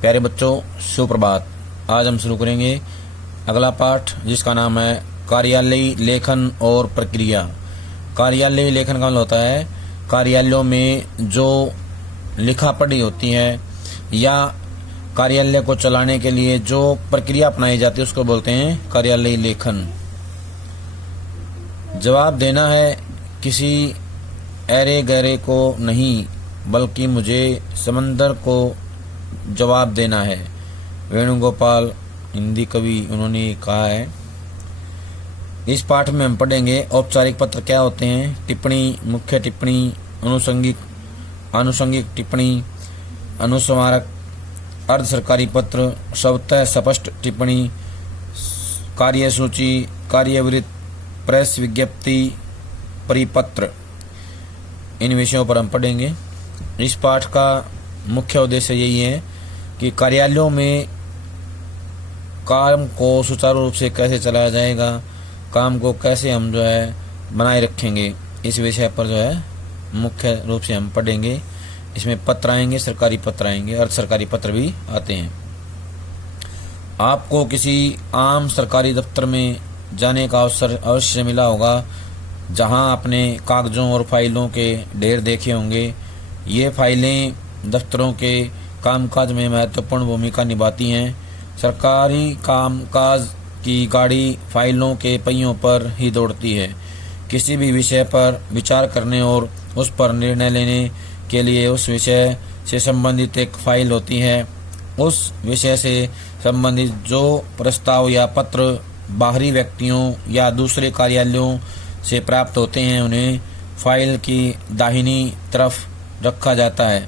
प्यारे बच्चों, सुप्रभात। आज हम शुरू करेंगे अगला पाठ जिसका नाम है कार्यालयी लेखन और प्रक्रिया। कार्यालयी लेखन का मतलब होता है कार्यालयों में जो लिखा पढ़ी होती है या कार्यालय को चलाने के लिए जो प्रक्रिया अपनाई जाती है उसको बोलते हैं कार्यालयी लेखन। जवाब देना है किसी ऐरे गहरे को नहीं, बल्कि मुझे समंदर को जवाब देना है। वेणुगोपाल हिंदी कवि, उन्होंने कहा है। इस पाठ में हम पढ़ेंगे औपचारिक पत्र क्या होते हैं, टिप्पणी, मुख्य टिप्पणी, आनुषंगिक टिप्पणी, अनुस्मारक, अर्ध सरकारी पत्र, स्वतः स्पष्ट टिप्पणी, कार्यसूची, कार्यवृत्त, प्रेस विज्ञप्ति, परिपत्र। इन विषयों पर हम पढ़ेंगे। इस पाठ का मुख्य उद्देश्य यही है कि कार्यालयों में काम को सुचारू रूप से कैसे चलाया जाएगा, काम को कैसे हम बनाए रखेंगे, इस विषय पर मुख्य रूप से हम पढ़ेंगे। इसमें पत्र आएंगे, सरकारी पत्र आएंगे, अर्ध सरकारी पत्र भी आते हैं। आपको किसी आम सरकारी दफ्तर में जाने का अवसर अवश्य मिला होगा, जहां आपने कागजों और फाइलों के ढेर देखे होंगे। ये फाइलें दफ्तरों के कामकाज में महत्वपूर्ण भूमिका निभाती हैं। सरकारी कामकाज की गाड़ी फाइलों के पहियों पर ही दौड़ती है। किसी भी विषय पर विचार करने और उस पर निर्णय लेने के लिए उस विषय से संबंधित एक फाइल होती है। उस विषय से संबंधित जो प्रस्ताव या पत्र बाहरी व्यक्तियों या दूसरे कार्यालयों से प्राप्त होते हैं, उन्हें फाइल की दाहिनी तरफ रखा जाता है।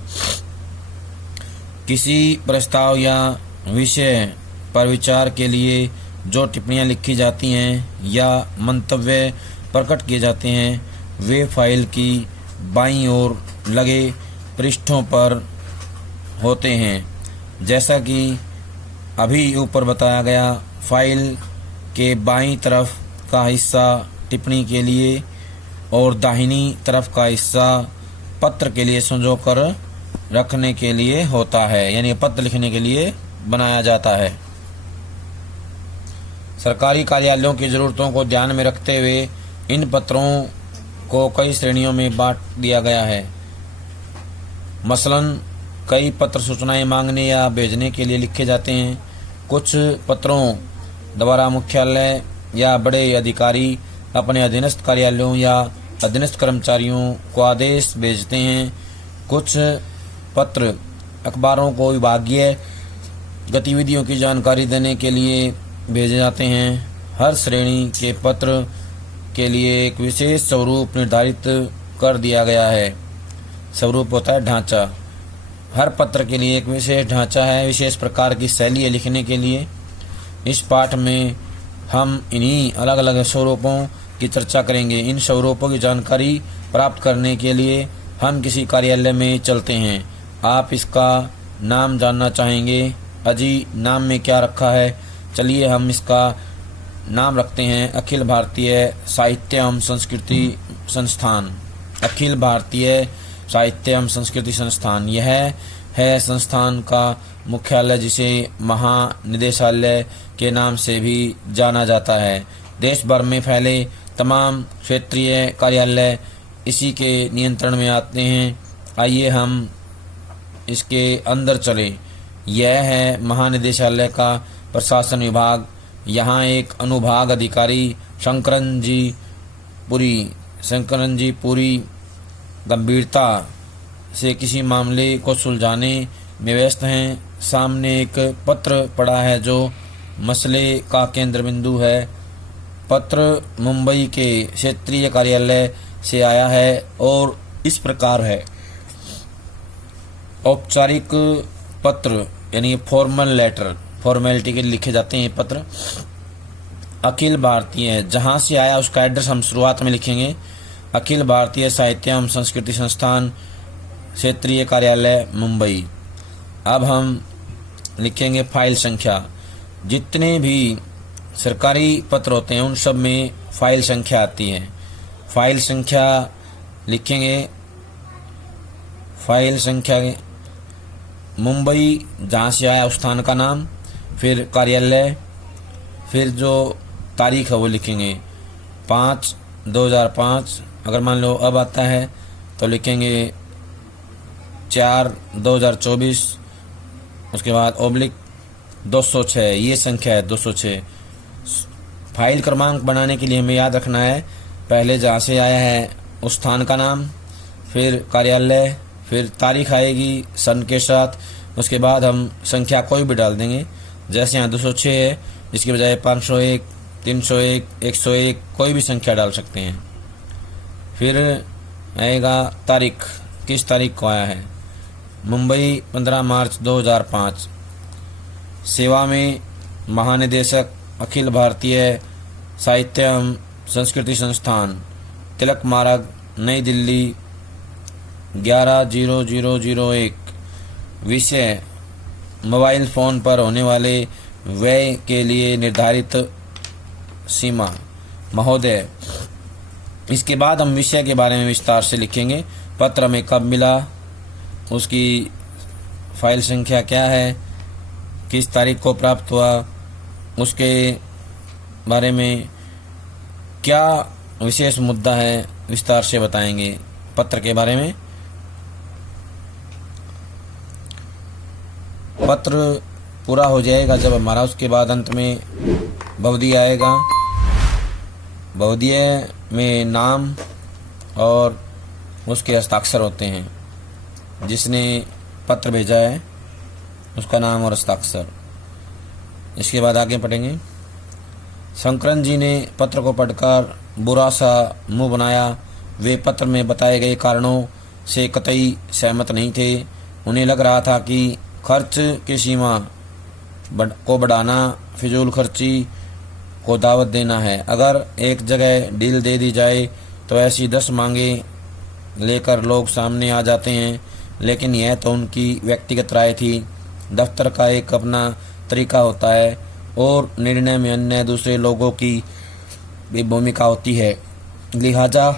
किसी प्रस्ताव या विषय पर विचार के लिए जो टिप्पणियां लिखी जाती हैं या मंतव्य प्रकट किए जाते हैं, वे फाइल की बाईं ओर लगे पृष्ठों पर होते हैं। जैसा कि अभी ऊपर बताया गया, फाइल के बाईं तरफ का हिस्सा टिप्पणी के लिए और दाहिनी तरफ का हिस्सा पत्र के लिए संजोकर रखने के लिए होता है, यानी पत्र लिखने के लिए बनाया जाता है। सरकारी कार्यालयों की ज़रूरतों को ध्यान में रखते हुए इन पत्रों को कई श्रेणियों में बांट दिया गया है। मसलन कई पत्र सूचनाएं मांगने या भेजने के लिए लिखे जाते हैं। कुछ पत्रों द्वारा मुख्यालय या बड़े अधिकारी अपने अधीनस्थ कार्यालयों या अधीनस्थ कर्मचारियों को आदेश भेजते हैं। कुछ पत्र अखबारों को विभागीय गतिविधियों की जानकारी देने के लिए भेजे जाते हैं। हर श्रेणी के पत्र के लिए एक विशेष स्वरूप निर्धारित कर दिया गया है। स्वरूप होता है ढांचा। हर पत्र के लिए एक विशेष ढांचा है, विशेष प्रकार की शैली है लिखने के लिए। इस पाठ में हम इन्हीं अलग अलग स्वरूपों की चर्चा करेंगे। इन स्वरूपों की जानकारी प्राप्त करने के लिए हम किसी कार्यालय में चलते हैं। आप इसका नाम जानना चाहेंगे। अजी, नाम में क्या रखा है? चलिए हम इसका नाम रखते हैं अखिल भारतीय साहित्य एवं संस्कृति संस्थान। अखिल भारतीय साहित्य एवं संस्कृति संस्थान, यह है संस्थान का मुख्यालय, जिसे महानिदेशालय के नाम से भी जाना जाता है। देश भर में फैले तमाम क्षेत्रीय कार्यालय इसी के नियंत्रण में आते हैं। आइए हम इसके अंदर चलें। यह है महानिदेशालय का प्रशासन विभाग। यहाँ एक अनुभाग अधिकारी शंकरन जी पूरी गंभीरता से किसी मामले को सुलझाने में व्यस्त हैं। सामने एक पत्र पड़ा है जो मसले का केंद्र बिंदु है। पत्र मुंबई के क्षेत्रीय कार्यालय से आया है और इस प्रकार है। औपचारिक पत्र यानी फॉर्मल लेटर, फॉर्मेलिटी के लिए लिखे जाते हैं पत्र। अखिल भारतीय, जहाँ से आया उसका एड्रेस हम शुरुआत में लिखेंगे। अखिल भारतीय साहित्य एवं संस्कृति संस्थान, क्षेत्रीय कार्यालय, मुंबई। अब हम लिखेंगे फाइल संख्या। जितने भी सरकारी पत्र होते हैं उन सब में फाइल संख्या आती है। फाइल संख्या लिखेंगे। फाइल संख्या मुंबई जहाँ से आया उस स्थान का नाम, फिर कार्यालय, फिर जो तारीख है वो लिखेंगे 5/2005। अगर मान लो अब आता है तो लिखेंगे 4/2024। उसके बाद ओब्लिक 206, ये संख्या है 206। फाइल क्रमांक बनाने के लिए हमें याद रखना है पहले जहाँ से आया है उस स्थान का नाम, फिर कार्यालय, फिर तारीख आएगी सन के साथ। उसके बाद हम संख्या कोई भी डाल देंगे, जैसे यहाँ 206 है इसकी बजाय 501, 301, 101 कोई भी संख्या डाल सकते हैं। फिर आएगा तारीख, किस तारीख को आया है, मुंबई 15 मार्च 2005। सेवा में महानिदेशक अखिल भारतीय साहित्य एवं संस्कृति संस्थान, तिलक मार्ग, नई दिल्ली 11/00/01। विषय मोबाइल फ़ोन पर होने वाले व्यय के लिए निर्धारित सीमा। महोदय, इसके बाद हम विषय के बारे में विस्तार से लिखेंगे। पत्र में कब मिला, उसकी फाइल संख्या क्या है, किस तारीख को प्राप्त हुआ, उसके बारे में क्या विशेष मुद्दा है विस्तार से बताएंगे पत्र के बारे में। पत्र पूरा हो जाएगा जब हमारा, उसके बाद अंत में भवदीय आएगा। भवदीय में नाम और उसके हस्ताक्षर होते हैं, जिसने पत्र भेजा है उसका नाम और हस्ताक्षर। इसके बाद आगे पढ़ेंगे। शंकरन जी ने पत्र को पढ़कर बुरा सा मुंह बनाया। वे पत्र में बताए गए कारणों से कतई सहमत नहीं थे। उन्हें लग रहा था कि खर्च की सीमा को बढ़ाना फिजूल खर्ची को दावत देना है। अगर एक जगह डील दे दी जाए तो ऐसी 10 मांगे लेकर लोग सामने आ जाते हैं, लेकिन यह तो उनकी व्यक्तिगत राय थी। दफ्तर का एक अपना तरीका होता है और निर्णय में अन्य दूसरे लोगों की भी भूमिका होती है। लिहाजा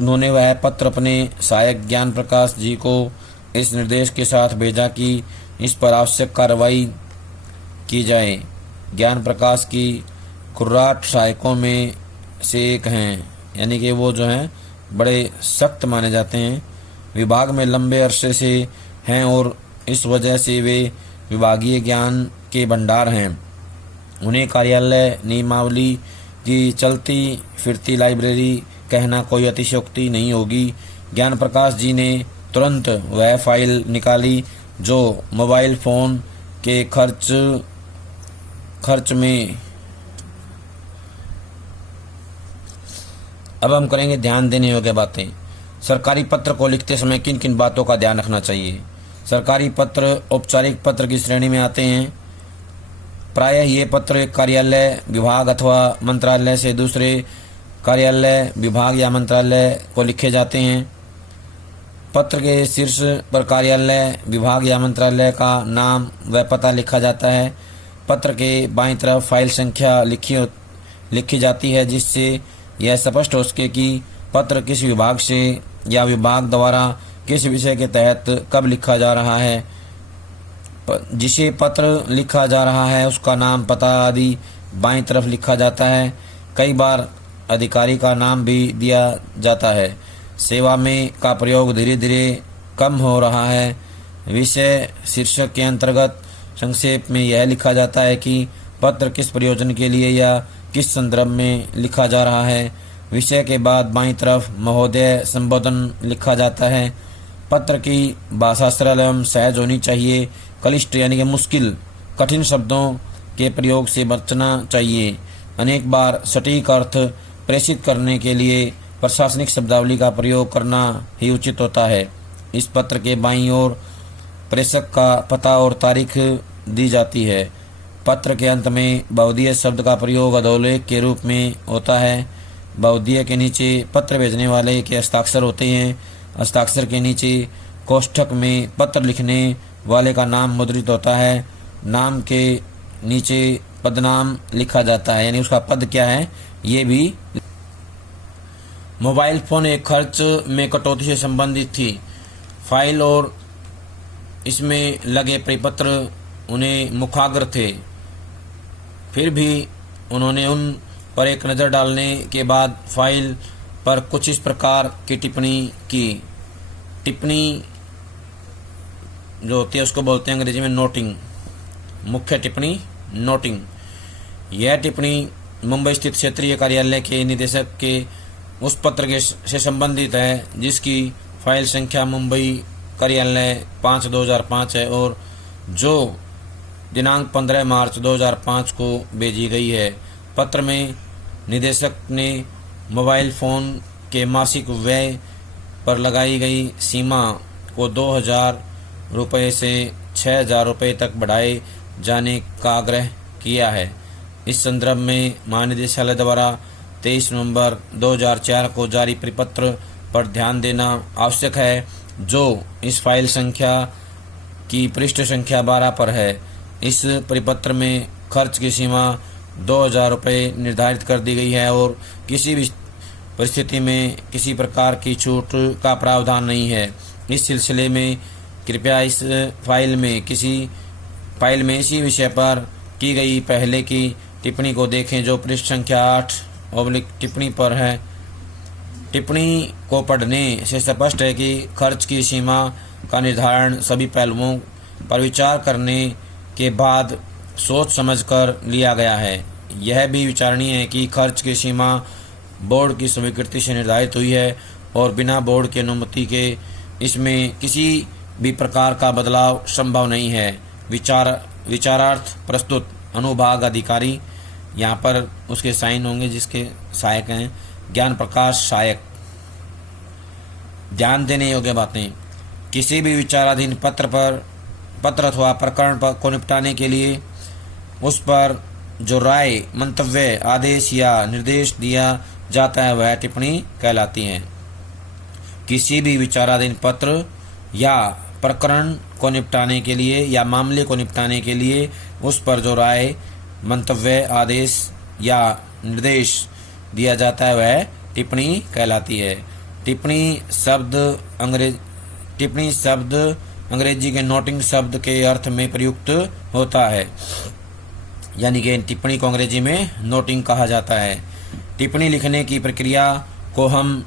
उन्होंने वह पत्र अपने सहायक ज्ञान प्रकाश जी को इस निर्देश के साथ भेजा कि इस पर आवश्यक कार्रवाई की जाए। ज्ञान प्रकाश की कुर्राट सहायकों में से एक हैं, यानी कि वो जो हैं बड़े सख्त माने जाते हैं। विभाग में लंबे अरसे से हैं और इस वजह से वे विभागीय ज्ञान के भंडार हैं। उन्हें कार्यालय नियमावली की चलती फिरती लाइब्रेरी कहना कोई अतिशयोक्ति नहीं होगी। ज्ञान प्रकाश जी ने तुरंत वह फाइल निकाली जो मोबाइल फ़ोन के खर्च में। अब हम करेंगे ध्यान देने योग्य बातें। सरकारी पत्र को लिखते समय किन किन बातों का ध्यान रखना चाहिए। सरकारी पत्र औपचारिक पत्र की श्रेणी में आते हैं। प्रायः ये पत्र एक कार्यालय, विभाग अथवा मंत्रालय से दूसरे कार्यालय, विभाग या मंत्रालय को लिखे जाते हैं। पत्र के शीर्ष पर कार्यालय, विभाग या मंत्रालय का नाम व पता लिखा जाता है। पत्र के बाईं तरफ फाइल संख्या लिखी जाती है, जिससे यह स्पष्ट हो सके कि पत्र किस विभाग से या विभाग द्वारा किस विषय के तहत कब लिखा जा रहा है। जिसे पत्र लिखा जा रहा है उसका नाम, पता आदि बाईं तरफ लिखा जाता है। कई बार अधिकारी का नाम भी दिया जाता है। सेवा में का प्रयोग धीरे धीरे कम हो रहा है। विषय शीर्षक के अंतर्गत संक्षेप में यह लिखा जाता है कि पत्र किस प्रयोजन के लिए या किस संदर्भ में लिखा जा रहा है। विषय के बाद बाईं तरफ महोदय संबोधन लिखा जाता है। पत्र की भाषा सरल एवं सहज होनी चाहिए। क्लिष्ट यानी कि मुश्किल, कठिन शब्दों के प्रयोग से बचना चाहिए। अनेक बार सटीक अर्थ प्रेषित करने के लिए प्रशासनिक शब्दावली का प्रयोग करना ही उचित होता है। इस पत्र के बाईं ओर प्रेषक का पता और तारीख दी जाती है। पत्र के अंत में बहुधीय शब्द का प्रयोग अधोलेख के रूप में होता है। बहुधीय के नीचे पत्र भेजने वाले के हस्ताक्षर होते हैं। हस्ताक्षर के नीचे कोष्ठक में पत्र लिखने वाले का नाम मुद्रित होता है। नाम के नीचे पदनाम लिखा जाता है, यानी उसका पद क्या है ये भी। मोबाइल फोन एक खर्च में कटौती से संबंधित थी। फाइल और इसमें लगे परिपत्र उन्हें मुखाग्र थे, फिर भी उन्होंने उन पर एक नज़र डालने के बाद फाइल पर कुछ इस प्रकार की टिप्पणी की। टिप्पणी जो होती है उसको बोलते हैं अंग्रेजी में नोटिंग। मुख्य टिप्पणी नोटिंग। यह टिप्पणी मुंबई स्थित क्षेत्रीय कार्यालय के निदेशक के उस पत्र से संबंधित है जिसकी फाइल संख्या मुंबई कार्यालय 5/2005 है और जो दिनांक 15 मार्च 2005 को भेजी गई है। पत्र में निदेशक ने मोबाइल फ़ोन के मासिक व्यय पर लगाई गई सीमा को 2,000 रुपये से 6,000 रुपये तक बढ़ाए जाने का आग्रह किया है। इस संदर्भ में महानिदेशालय द्वारा 23 नवंबर 2004 को जारी परिपत्र पर ध्यान देना आवश्यक है, जो इस फाइल संख्या की पृष्ठ संख्या 12 पर है। इस परिपत्र में खर्च की सीमा 2,000 रुपये निर्धारित कर दी गई है और किसी भी परिस्थिति में किसी प्रकार की छूट का प्रावधान नहीं है। इस सिलसिले में कृपया इस फाइल में इसी विषय पर की गई पहले की टिप्पणी को देखें जो पृष्ठ संख्या 8 टिप्पणी पर है। टिप्पणी को पढ़ने से स्पष्ट है कि खर्च की सीमा का निर्धारण सभी पहलुओं पर विचार करने के बाद सोच समझकर लिया गया है। यह भी विचारणीय है कि खर्च की सीमा बोर्ड की स्वीकृति से निर्धारित हुई है और बिना बोर्ड की अनुमति के इसमें किसी भी प्रकार का बदलाव संभव नहीं है। विचारार्थ प्रस्तुत अनुभाग अधिकारी, यहाँ पर उसके साइन होंगे जिसके सहायक हैं ज्ञान प्रकाश सहायक। ध्यान देने योग्य बातें। किसी भी विचाराधीन पत्र अथवा प्रकरण को निपटाने के लिए उस पर जो राय, मंतव्य, आदेश या निर्देश दिया जाता है वह टिप्पणी कहलाती है। किसी भी विचाराधीन पत्र या प्रकरण को निपटाने के लिए या मामले को निपटाने के लिए उस पर जो राय, मंतव्य, आदेश या निर्देश दिया जाता है वह टिप्पणी कहलाती है। टिप्पणी शब्द अंग्रेजी के नोटिंग शब्द के अर्थ में प्रयुक्त होता है, यानी कि टिप्पणी को अंग्रेजी में नोटिंग कहा जाता है। टिप्पणी लिखने की प्रक्रिया को हम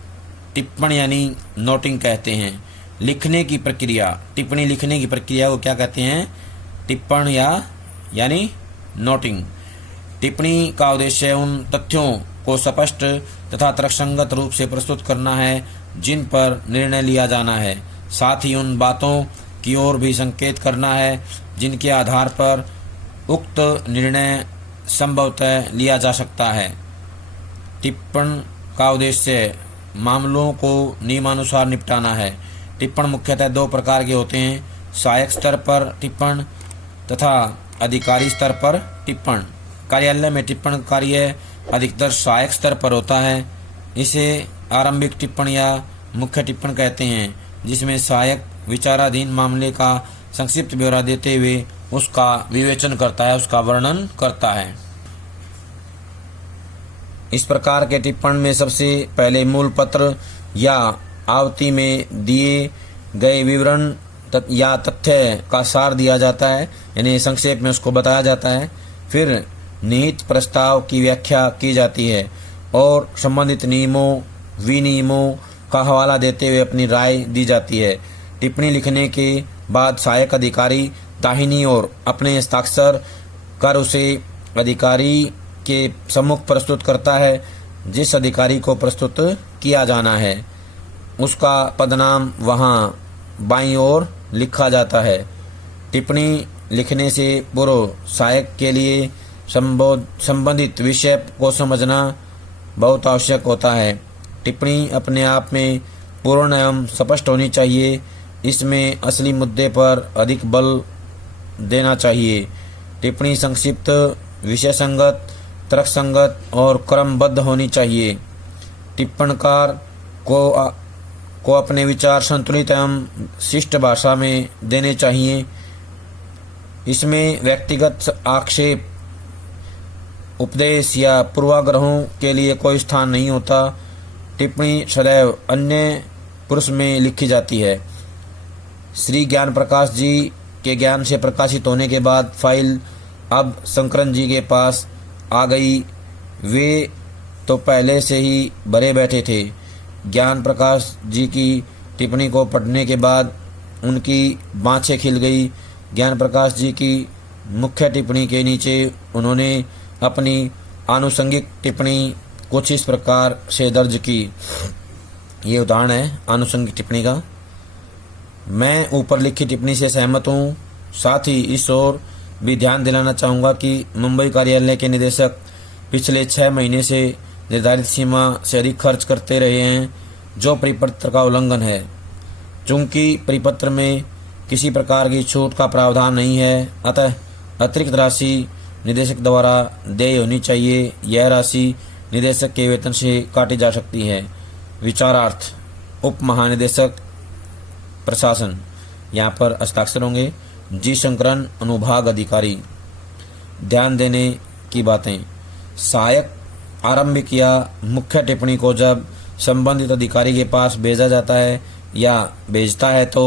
टिप्पण यानी नोटिंग कहते हैं। टिप्पणी लिखने की प्रक्रिया को क्या कहते हैं? टिप्पण यानी नोटिंग। टिप्पणी का उद्देश्य उन तथ्यों को स्पष्ट तथा तर्कसंगत रूप से प्रस्तुत करना है जिन पर निर्णय लिया जाना है, साथ ही उन बातों की ओर भी संकेत करना है जिनके आधार पर उक्त निर्णय संभवतः लिया जा सकता है। टिप्पण का उद्देश्य मामलों को नियमानुसार निपटाना है। टिप्पण मुख्यतः दो प्रकार के होते हैं, सहायक स्तर पर टिप्पण तथा अधिकारी स्तर पर टिप्पण। कार्यालय में टिप्पण कार्य अधिकतर सहायक स्तर पर होता है। इसे आरंभिक टिप्पण या मुख्य टिप्पण कहते हैं, जिसमें सहायक विचाराधीन मामले का संक्षिप्त ब्यौरा देते हुए उसका विवेचन करता है, उसका वर्णन करता है। इस प्रकार के टिप्पण में सबसे पहले मूल पत्र या आवती में दिए गए विवरण या तथ्य का सार दिया जाता है, यानी संक्षेप में उसको बताया जाता है। फिर निहित प्रस्ताव की व्याख्या की जाती है और संबंधित नियमों, विनियमों का हवाला देते हुए अपनी राय दी जाती है। टिप्पणी लिखने के बाद सहायक अधिकारी दाहिनी ओर अपने हस्ताक्षर कर उसे अधिकारी के सम्मुख प्रस्तुत करता है। जिस अधिकारी को प्रस्तुत किया जाना है उसका पदनाम वहां बाईं ओर लिखा जाता है। टिप्पणी लिखने से पूर्व सहायक के लिए संबंधित विषय को समझना बहुत आवश्यक होता है। टिप्पणी अपने आप में पूर्ण एवं स्पष्ट होनी चाहिए। इसमें असली मुद्दे पर अधिक बल देना चाहिए। टिप्पणी संक्षिप्त, विषय संगत, तर्कसंगत और क्रमबद्ध होनी चाहिए। टिप्पणकार को अपने विचार संतुलित एवं शिष्ट भाषा में देने चाहिए। इसमें व्यक्तिगत आक्षेप, उपदेश या पूर्वाग्रहों के लिए कोई स्थान नहीं होता। टिप्पणी सदैव अन्य पुरुष में लिखी जाती है। श्री ज्ञान प्रकाश जी के ज्ञान से प्रकाशित होने के बाद फाइल अब शंकरन जी के पास आ गई। वे तो पहले से ही भरे बैठे थे। ज्ञान प्रकाश जी की टिप्पणी को पढ़ने के बाद उनकी बाँछें खिल गई। ज्ञान प्रकाश जी की मुख्य टिप्पणी के नीचे उन्होंने अपनी आनुषंगिक टिप्पणी कुछ इस प्रकार से दर्ज की। ये उदाहरण है आनुषंगिक टिप्पणी का। मैं ऊपर लिखी टिप्पणी से सहमत हूँ। साथ ही इस ओर भी ध्यान दिलाना चाहूँगा कि मुंबई कार्यालय के निदेशक पिछले 6 महीने से निर्धारित सीमा से अधिक खर्च करते रहे हैं, जो परिपत्र का उल्लंघन है। चूंकि परिपत्र में किसी प्रकार की छूट का प्रावधान नहीं है, अतः अतिरिक्त राशि निदेशक द्वारा देय होनी चाहिए। यह राशि निदेशक के वेतन से काटी जा सकती है। विचारार्थ उप महानिदेशक प्रशासन, यहाँ पर हस्ताक्षर होंगे जी शंकरन, अनुभाग अधिकारी। ध्यान देने की बातें। सहायक आरंभिक या मुख्य टिप्पणी को जब संबंधित अधिकारी के पास भेजा जाता है या भेजता है तो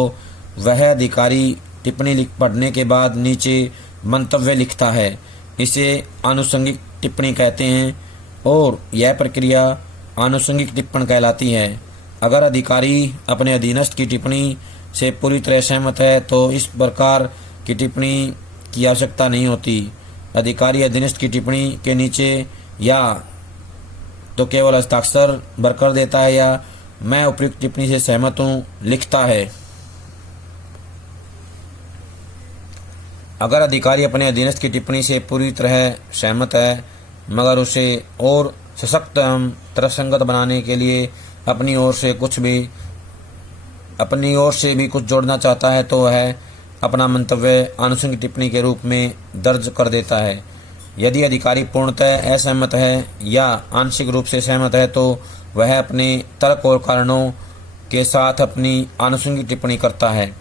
वह अधिकारी टिप्पणी पढ़ने के बाद नीचे मंतव्य लिखता है। इसे आनुषंगिक टिप्पणी कहते हैं और यह प्रक्रिया आनुषंगिक टिप्पण कहलाती है। अगर अधिकारी अपने अधीनस्थ की टिप्पणी से पूरी तरह सहमत है तो इस प्रकार की टिप्पणी की आवश्यकता नहीं होती। अधिकारी अधीनस्थ की टिप्पणी के नीचे या तो केवल हस्ताक्षर भरकर देता है या मैं उपयुक्त टिप्पणी से सहमत हूँ लिखता है। अगर अधिकारी अपने अधीनस्थ की टिप्पणी से पूरी तरह सहमत है मगर उसे और सशक्त एवं तर्कसंगत बनाने के लिए अपनी ओर से भी कुछ जोड़ना चाहता है तो वह अपना मंतव्य आनुषंगिक टिप्पणी के रूप में दर्ज कर देता है। यदि अधिकारी पूर्णतः असहमत है या आंशिक रूप से सहमत है तो वह अपने तर्क और कारणों के साथ अपनी आनुषंगिक टिप्पणी करता है।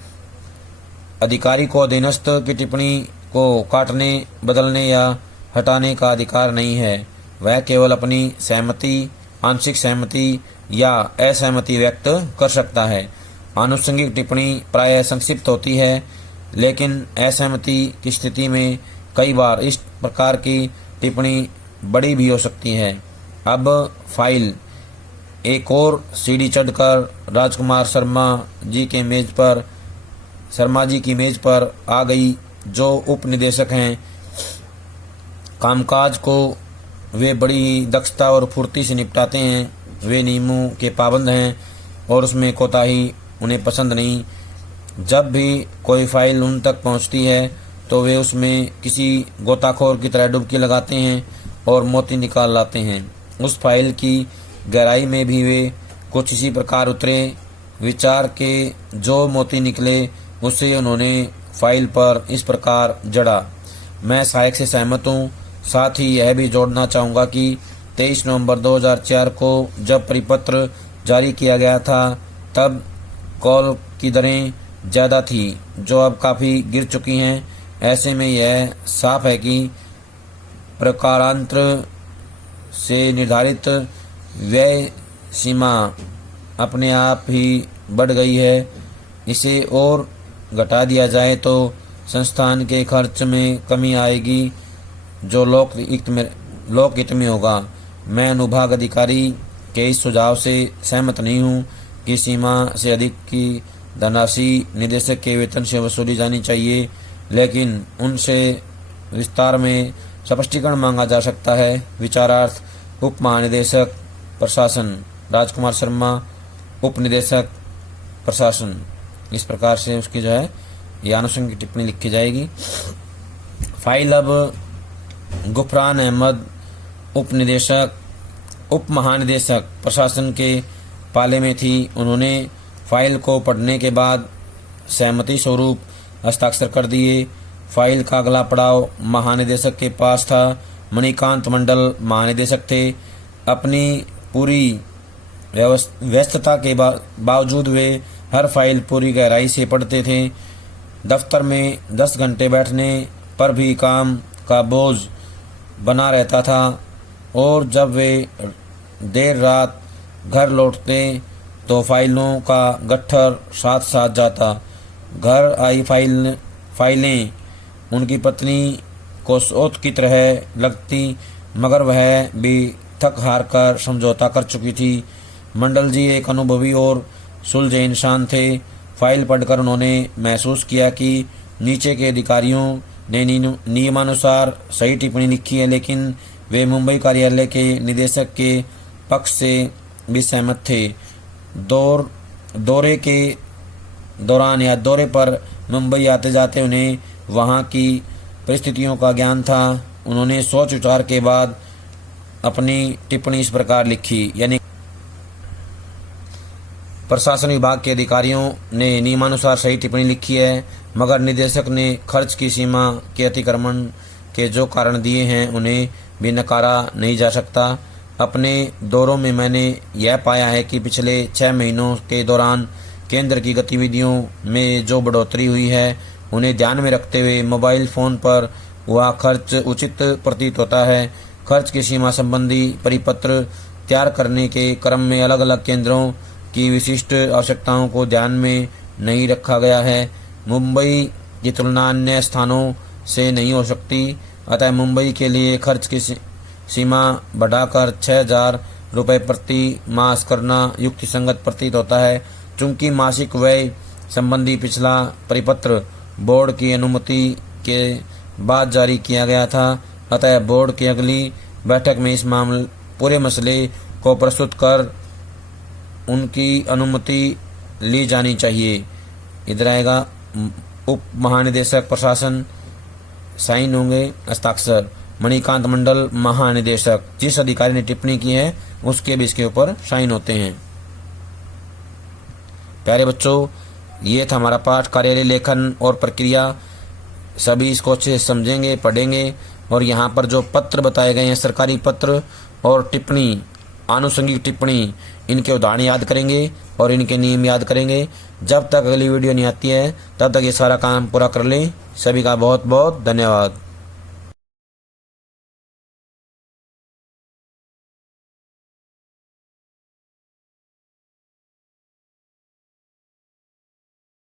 अधिकारी को अधीनस्थ की टिप्पणी को काटने, बदलने या हटाने का अधिकार नहीं है। वह केवल अपनी सहमति, आंशिक सहमति या असहमति व्यक्त कर सकता है। आनुषंगिक टिप्पणी प्रायः संक्षिप्त होती है, लेकिन असहमति की स्थिति में कई बार इस प्रकार की टिप्पणी बड़ी भी हो सकती है। अब फाइल एक और सीढ़ी चढ़कर राजकुमार शर्मा जी की मेज पर आ गई, जो उप निदेशक हैं। कामकाज को वे बड़ी दक्षता और फुर्ती से निपटाते हैं। वे नियमों के पाबंद हैं और उसमें कोताही उन्हें पसंद नहीं। जब भी कोई फाइल उन तक पहुंचती है तो वे उसमें किसी गोताखोर की तरह डुबकी लगाते हैं और मोती निकाल लाते हैं। उस फाइल की गहराई में भी वे कुछ इसी प्रकार उतरे। विचार के जो मोती निकले उसे उन्होंने फाइल पर इस प्रकार जड़ा। मैं सहायक से सहमत हूँ। साथ ही यह भी जोड़ना चाहूँगा कि 23 नवंबर 2004 को जब परिपत्र जारी किया गया था तब कॉल की दरें ज़्यादा थी, जो अब काफ़ी गिर चुकी हैं। ऐसे में यह साफ है कि प्रकारांतर से निर्धारित व्यय सीमा अपने आप ही बढ़ गई है। इसे और घटा दिया जाए तो संस्थान के खर्च में कमी आएगी, जो लोकहित में होगा। मैं अनुभाग अधिकारी के इस सुझाव से सहमत नहीं हूँ कि सीमा से अधिक की धनराशि निदेशक के वेतन से वसूली जानी चाहिए, लेकिन उनसे विस्तार में स्पष्टीकरण मांगा जा सकता है। विचारार्थ उप महानिदेशक प्रशासन राजकुमार शर्मा, उप निदेशक प्रशासन। इस प्रकार से उसकी जो है ये आनुषंगिक टिप्पणी लिखी जाएगी। फाइल अब गुफरान अहमद उप महानिदेशक प्रशासन के पाले में थी। उन्होंने फाइल को पढ़ने के बाद सहमति स्वरूप हस्ताक्षर कर दिए। फाइल का अगला पड़ाव महानिदेशक के पास था। मणिकांत मंडल महानिदेशक थे। अपनी पूरी व्यस्तता के बावजूद वे हर फाइल पूरी गहराई से पढ़ते थे। दफ्तर में 10 घंटे बैठने पर भी काम का बोझ बना रहता था और जब वे देर रात घर लौटते तो फाइलों का गट्ठर साथ साथ जाता। घर आई फाइलें उनकी पत्नी को सोत की तरह लगती, मगर वह भी थक हार कर समझौता कर चुकी थी। मंडल जी एक अनुभवी और सुलझे इंसान थे। फाइल पढ़कर उन्होंने महसूस किया कि नीचे के अधिकारियों ने नियमानुसार सही टिप्पणी लिखी है, लेकिन वे मुंबई कार्यालय के निदेशक के पक्ष से भी सहमत थे। दौरे के दौरान या दौरे पर मुंबई आते जाते उन्हें वहां की परिस्थितियों का ज्ञान था। उन्होंने सोच विचार के बाद अपनी टिप्पणी इस प्रकार लिखी, यानी प्रशासन विभाग के अधिकारियों ने नियमानुसार सही टिप्पणी लिखी है, मगर निदेशक ने खर्च की सीमा के अतिक्रमण के जो कारण दिए हैं उन्हें भी नकारा नहीं जा सकता। अपने दौरों में मैंने यह पाया है कि पिछले 6 महीनों के दौरान केंद्र की गतिविधियों में जो बढ़ोतरी हुई है उन्हें ध्यान में रखते हुए मोबाइल फ़ोन पर हुआ खर्च उचित प्रतीत होता है। खर्च की सीमा संबंधी परिपत्र तैयार करने के क्रम में अलग अलग केंद्रों की विशिष्ट आवश्यकताओं को ध्यान में नहीं रखा गया है। मुंबई की तुलना अन्य स्थानों से नहीं हो सकती, अतः मुंबई के लिए खर्च की सीमा बढ़ाकर 6,000 रुपये प्रति मास करना युक्तिसंगत प्रतीत होता है। चूंकि मासिक व्यय संबंधी पिछला परिपत्र बोर्ड की अनुमति के बाद जारी किया गया था, अतः बोर्ड की अगली बैठक में इस पूरे मसले को प्रस्तुत कर उनकी अनुमति ली जानी चाहिए। इधर आएगा उप महानिदेशक प्रशासन, साइन होंगे हस्ताक्षर मणिकांत मंडल महानिदेशक। जिस अधिकारी ने टिप्पणी की है उसके भी इसके ऊपर साइन होते हैं। प्यारे बच्चों, ये था हमारा पाठ कार्यालय लेखन और प्रक्रिया। सभी इसको अच्छे से समझेंगे, पढ़ेंगे, और यहाँ पर जो पत्र बताए गए हैं सरकारी पत्र और टिप्पणी, आनुषंगिक टिप्पणी, इनके उदाहरण याद करेंगे और इनके नियम याद करेंगे। जब तक अगली वीडियो नहीं आती है तब तक ये सारा काम पूरा कर लें। सभी का बहुत बहुत धन्यवाद।